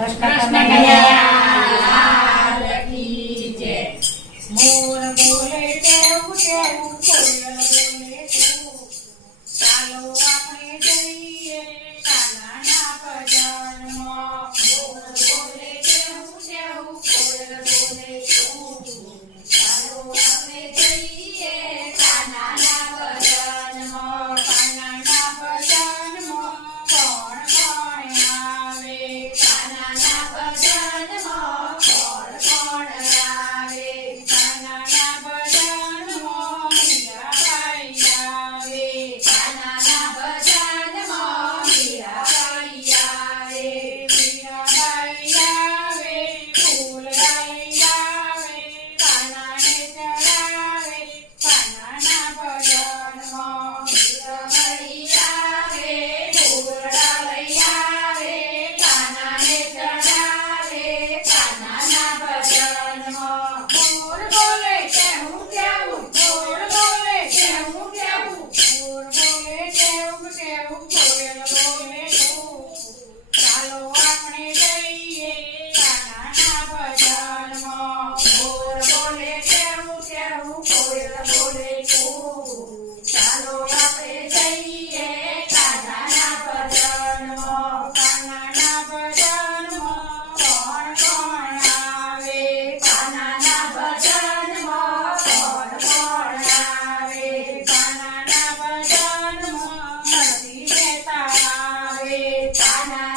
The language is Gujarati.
કૃષ્ણ કનૈયા કી જય. મોર બોલે કેવું કેવું કોયલ બોલે કેવું. ચાલો આપણે જઈએ કાનાના ભજનમાં. મોર બોલે કેવું કેવું કોયલ બોલે કેવું. ચાલો આપણે જઈએ કાનાના ભજનમાં. કાનાના ભજનમાં કોણ કોણ આવે. કાનાના ભજનમાં કોણ કોણ આવે. કાનાના ભજનમાં મીરાબાઈ આવે. કાનાના ભજનમાં મીરાબાઈ આવે. મીરાબાઈ આવે ફૂલ લઈ આવે. કાનાને ચડાવે કાનાના ભજનમાં. મીરાબાઈ આવે ફૂલડા લઈ આવે. કાનાને ચડાવે કાનાના ભજનમાં. મોર બોલે કેવું કેવું મોર બોલે કેવું કેવું. મોર બોલે કેવું કેવું કોયલ બોલે કેવું. ચાલો આપણે જઈએ કાનાના ભજનમાં. મોર બોલે કેવું કેવું કોયલ બોલે કેવું. ચાલો આપણે જઈએ કાનાના ભજનમાં. કાનાના ભજનમાં કોણ કોણ આવે. કાનાના ભજનમાં કોણ કોણ આવે. કાનાના ભજનમાં નરસિંહ મહેતા આવે. કાના